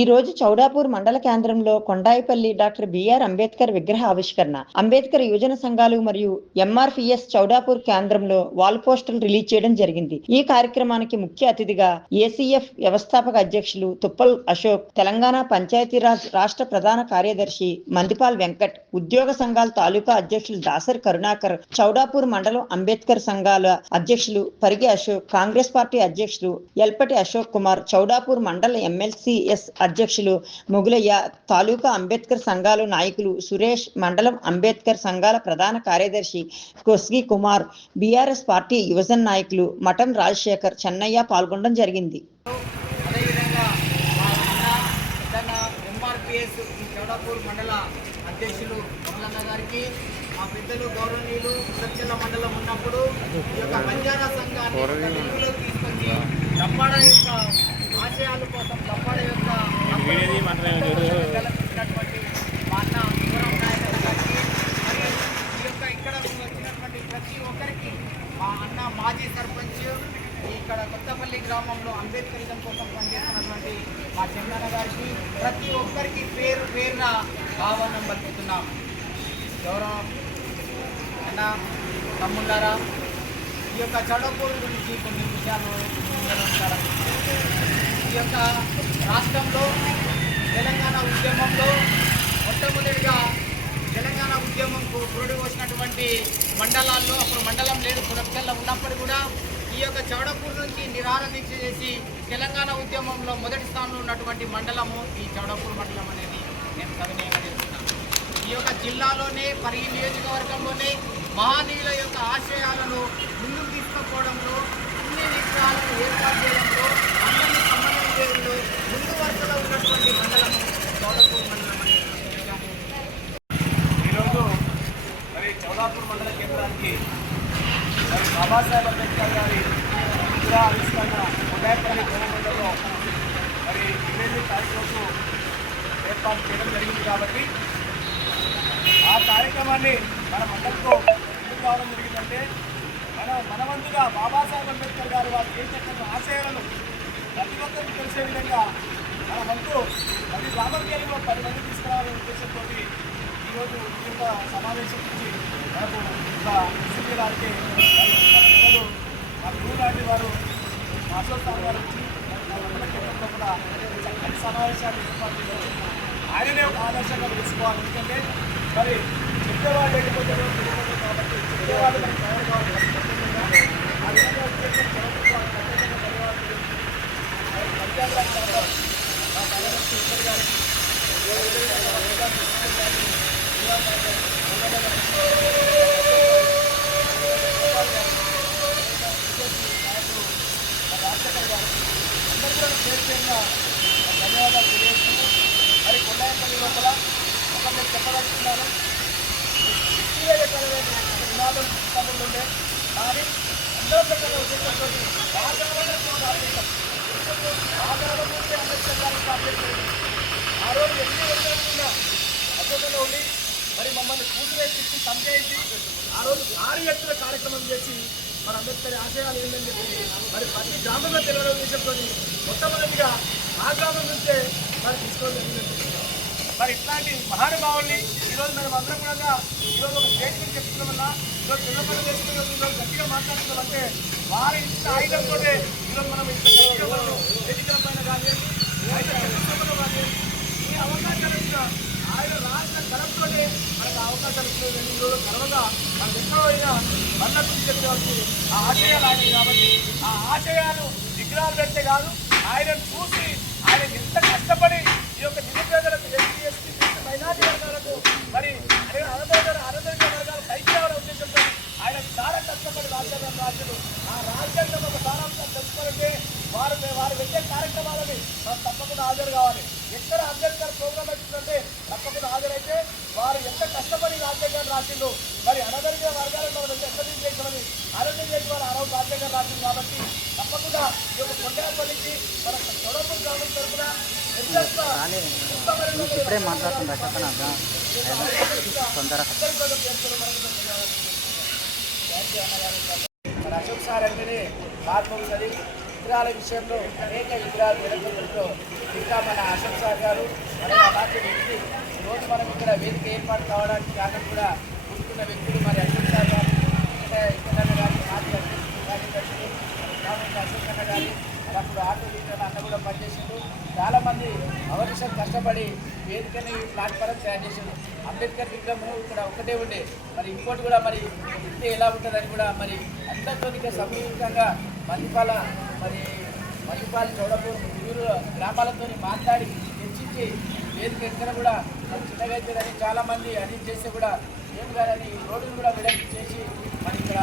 ఈ రోజు చౌడాపూర్ మండల కేంద్రంలో కొండాయిపల్లి డాక్టర్ బిఆర్ అంబేద్కర్ విగ్రహ ఆవిష్కరణ, అంబేద్కర్ యువజన సంఘాలు మరియు ఎంఆర్పిఎస్ చౌడాపూర్ కేంద్రంలో వాల్ పోస్టర్లు రిలీజ్ చేయడం జరిగింది. ఈ కార్యక్రమానికి ముఖ్య అతిథిగా ఏసీఎఫ్ వ్యవస్థాపక అధ్యక్షులు తుప్పల్ అశోక్, తెలంగాణ పంచాయతీరాజ్ రాష్ట్ర ప్రధాన కార్యదర్శి మందిపాల్ వెంకట్, ఉద్యోగ సంఘాల తాలూకా అధ్యక్షులు దాసరి కరుణాకర్, చౌడాపూర్ మండలం అంబేద్కర్ సంఘాల అధ్యక్షులు పరిగి అశోక్, కాంగ్రెస్ పార్టీ అధ్యక్షులు ఎల్పటి అశోక్ కుమార్, చౌడాపూర్ మండల ఎమ్మెల్సీఎస్ అధ్యక్షులు మొగులయ్య, తాలూకా అంబేద్కర్ సంఘాల నాయకులు సురేష్, మండలం అంబేద్కర్ సంఘాల ప్రధాన కార్యదర్శి కొస్గి కుమార్, బీఆర్ఎస్ పార్టీ యువజన నాయకులు మఠం రాజశేఖర్, చెన్నయ్య పాల్గొనడం జరిగింది. అధ్యక్షులు మొగలన్న గారికి, మా పెద్దలు గౌరవనీయులు ఉదర్చల్ల మండలం ఉన్నప్పుడు ఈ యొక్క బంజారా సంఘాన్ని తెలుగులో తీసుకొచ్చి లంబాడ యొక్క ఆశయాల కోసం లంబాడ యొక్క కల్పించినటువంటి మా అన్న శివరాం నాయక్ గారికి, మరి ఈ యొక్క ఇక్కడ వచ్చినటువంటి ప్రతి ఒక్కరికి, మా అన్న మాజీ సర్పంచ్ ఇక్కడ కొత్తపల్లి గ్రామంలో అంబేద్కరిజం కోసం పనిచేస్తున్నటువంటి మా చెన్నన్న గారికి, ప్రతి ఒక్కరికి పేరు పేరున ఆహ్వానం పలుకుతున్నాం. గౌరవం అన్న తమ్ముళ్ళారా, ఈ యొక్క చౌడాపూర్ గురించి కొన్ని విషయాలు ఈ యొక్క రాష్ట్రంలో తెలంగాణ ఉద్యమంలో మొట్టమొదటిగా తెలంగాణ ఉద్యమంకు పురుడు పోసినటువంటి మండలాల్లో, అప్పుడు మండలం లేదు, సురక్షల్లో ఉన్నప్పుడు కూడా ఈ యొక్క చౌడాపూర్ నుంచి నిరాహార దీక్ష చేసి తెలంగాణ ఉద్యమంలో మొదటి స్థానంలో ఉన్నటువంటి మండలము ఈ చౌడాపూర్ మండలం అనేది నేను సవినయంగా చెప్తున్నాను. ఈ యొక్క జిల్లాలోనే, పరిగి నియోజకవర్గంలోనే మహానీయుల యొక్క ఆశయాలను ముందుకు తీసుకుపోవడంలో, అన్ని విషయాలను ఏర్పాటు చేయడంలో, అందరినీ సమన్వయం చేయడంలో ముందు వరుసలో ఉన్నటువంటి మండలము చౌడాపూర్ మండలం అనేది. ఈరోజు మరి చౌడాపూర్ మండల కేంద్రానికి మరి బాబాసాహెబ్ అంబేద్కర్ గారి విగ్రహ ఆవిష్కరణ కొండాయిపల్లి గ్రామంలో మరి 20 తారీఖు రోజు ఏర్పాటు చేయడం జరిగింది. కాబట్టి ఆ కార్యక్రమాన్ని మన మండలితో ఎందుకు కావడం జరిగిందంటే, మన వంతుగా బాబాసాహెబ్ అంబేద్కర్ గారు వారు చేసినటువంటి ఆశయాలను ప్రతి ఒక్కరికి తెలిసే విధంగా మన వంతు ప్రతి గ్రామంకి 10 మంది తీసుకురావాలనే ఉద్దేశంతో ఈరోజు ఈ యొక్క సమావేశం నుంచి మనకు గారికి మా గురువు లాంటి వారు, మా అశోక్ గారు వచ్చి మండల కేంద్రంలో కూడా చక్కటి సమావేశాన్ని ఏర్పాటు చేసి ఆయననే ఒక ఆదర్శంగా తీసుకోవాలి. ఎందుకంటే మరి చెప్పేవాళ్ళు లేకపోతే కాబట్టి చెప్పేవాళ్ళు మనకి తయారు కావాలి. ఆ విధంగా రాజశేఖర్ గారు అందరూ కూడా ప్రత్యేకంగా ధన్యవాదాలు తెలియజేస్తూ, మరి కొండాయిపల్లి లోపల ఒక మీరు చెప్పదలుచుకున్నాను. వ్యక్తిగతమైన వివాదం పుస్తకంలో ఉండే, కానీ అందరూ ప్రకారం ఉద్దేశంతో ఆధారమూర్తి అంబేద్కర్ గారిని ప్రార్థించింది. ఆ రోజు ఎన్ని వర్గాలున్నా అద్భుతంగా ఉండి మరి మమ్మల్ని కూతురేసి సంజయించి ఆ రోజు భారీ ఎత్తున కార్యక్రమం చేసి మన అంబేద్కర్ ఆశయాలు ఏంటని చెప్పి మరి ప్రతి గ్రామంలో తెలియడం ఉద్దేశంతో మొట్టమొదటిగా ఆ గ్రామం నుంచే మరి తీసుకోవడం జరిగింది. మరి ఇట్లాంటి మహానుభావుల్ని ఈరోజు మనం అందరం కూడా ఈరోజు ఒక స్టేట్ నుంచి చెప్తున్నామన్నా, ఈరోజు చిన్నపల్లి చేసుకుని ఈరోజు గట్టిగా మాట్లాడుతున్నామంటే వారి ఇచ్చిన ఆయుధంతో ఈరోజు మనం ఇంత గట్టిగా మనం వేదికల పైన కానివ్వండి, చట్టసభలో కానివ్వండి, ఈ అవకాశాలు ఇచ్చిన ఆయన రాష్ట్ర కలంతోనే మనకు అవకాశాలు ఇచ్చిన ఈరోజు గర్వంగా మనకు ఎక్కడో అయినా మన్నట్టు చెప్పేవాళ్ళకి ఆ ఆశయాలు ఆయన. కాబట్టి ఆ ఆశయాలు విగ్రహాలు పెడితే కాదు, ఆయనను చూసి ఆయన ఎంత కష్టపడి ఈ యొక్క నిరుపేదలకు, ఎస్సీ ఎస్టీ మైనార్టీ వర్గాలకు మరి అరవై వర్గాలు పైకి రావడం ఉద్దేశంతో ఆయన చాలా కష్టపడి రాజ్యాంగం రాజులు ఆ రాజ్యాంగం ఒక సారాంశం తెలుసుకోవాలంటే వారు పెట్టే కార్యక్రమాలని మనం తప్పకుండా హాజరు కావాలి. ఎక్కడ అంబేద్కర్ ప్రోగ్రామ్ అవుతుందంటే తప్పకుండా హాజరైతే వారు ఎంత కష్టపడి రాజ్యాంగాన్ని రాసిండు, మరి అనగలిగిన వర్గాలను మనం ఎంత ఎక్కడికి చేసామని ఆరోగ్యం చేసి వారు ఆ రోజు రాజ్యాంగం రాసింది. కాబట్టి తప్పకుండా ఈ యొక్క కొండాయిపల్లికి మన చౌడాపూర్ గ్రామం తరఫున ఇప్పుడే మాట్లాడుతున్నా అశోక్ సార్ అంటేనే ఆత్మవుతుంది. విగ్రహాల విషయంలో అనేక విగ్రహాలు వెలుగుతుంటూ ఇంకా మన అశోక్ సార్ గారు మరి అలాంటి వ్యక్తి ఈరోజు మనం ఇక్కడ వేదిక ఏర్పాటు కావడానికి కారణం కూడా కూర్చున్న వ్యక్తులు మరి అశోక్ సార్ గారు ఇక్కడ గారి మాజీ కార్యదర్శులు కామెంట్ అశోక్ అన్న గారి మరి అప్పుడు ఆటో లీడర్ అన్న కూడా పనిచేసిండు. చాలామంది అవకాశం కష్టపడి వేదికని ప్లాట్ఫారం తయారు చేసిండు. అంబేద్కర్ విగ్రహం ఇక్కడ ఒకటే ఉండే మరి ఇంకోటి కూడా మరి ఇంటే ఎలా ఉంటుందని కూడా మరి అందరితో ఇంకా సమీపంగా మల్లిపాల చౌడపూర్ వివిధ గ్రామాలతో మాట్లాడి చర్చించి వేదిక ఎక్కడ కూడా మరి చిన్నగా అవుతుందని చాలామంది అది చేస్తే కూడా ఏం కాదని రోడ్డును కూడా విడక్తి చేసి మరి ఇక్కడ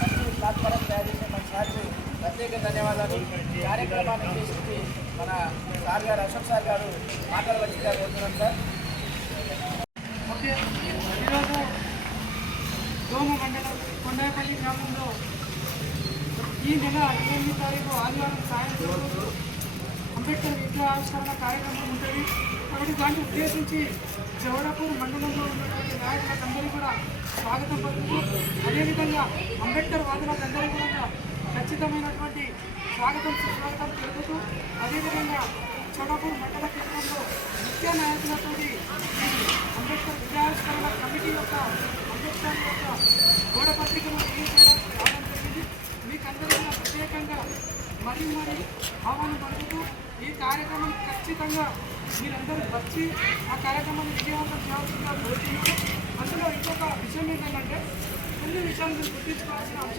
మంచి ప్లాట్ఫారం తయారు చేసే మన సార్కు ప్రత్యేక ధన్యవాదాలు. ఈ కార్యక్రమాన్ని చేసి మన సార్ గారు అశోక్ సార్ గారు మాట్లాడవలసిందిగా కోరుతున్నాం సార్. ఓకే, ఈరోజు దోమ మండలం కొండాపల్లి గ్రామంలో ఈ నెల 28వ తారీఖు ఆదివారం సాయంత్రం అంబేద్కర్ విగ్రహావిష్కరణ కార్యక్రమం ఉంటుంది. కాబట్టి దాన్ని ఉద్దేశించి చౌడపూర్ మండలంలో ఉన్నటువంటి నాయకులందరూ కూడా స్వాగతం పలుకుతూ అదేవిధంగా అంబేద్కర్ వాదులందరూ కూడా ఖచ్చితమైనటువంటి సుస్వాగతం తెలుపుతూ అదేవిధంగా చౌడపూర్ మండల కేంద్రంలో ముఖ్య నాయకులతో అంబేద్కర్ విగ్రహావిష్కరణ కమిటీ యొక్క అంబేద్కర్ యొక్క గోడ పత్రికను రిలీజ్ చేయడానికి రావడం జరిగింది. మీకందరూ కూడా ప్రత్యేకంగా మరీ ఆహ్వానం పలుకుతూ ఈ కార్యక్రమం ఖచ్చితంగా మీరందరూ వచ్చి ఆ కార్యక్రమాన్ని విజయవంతం చేయాల్సిందిగా కోరుతున్నాను. అందులో ఇంకొక విషయం ఏంటంటే కొన్ని విషయాలు గుర్తించుకోవాల్సిన అంశం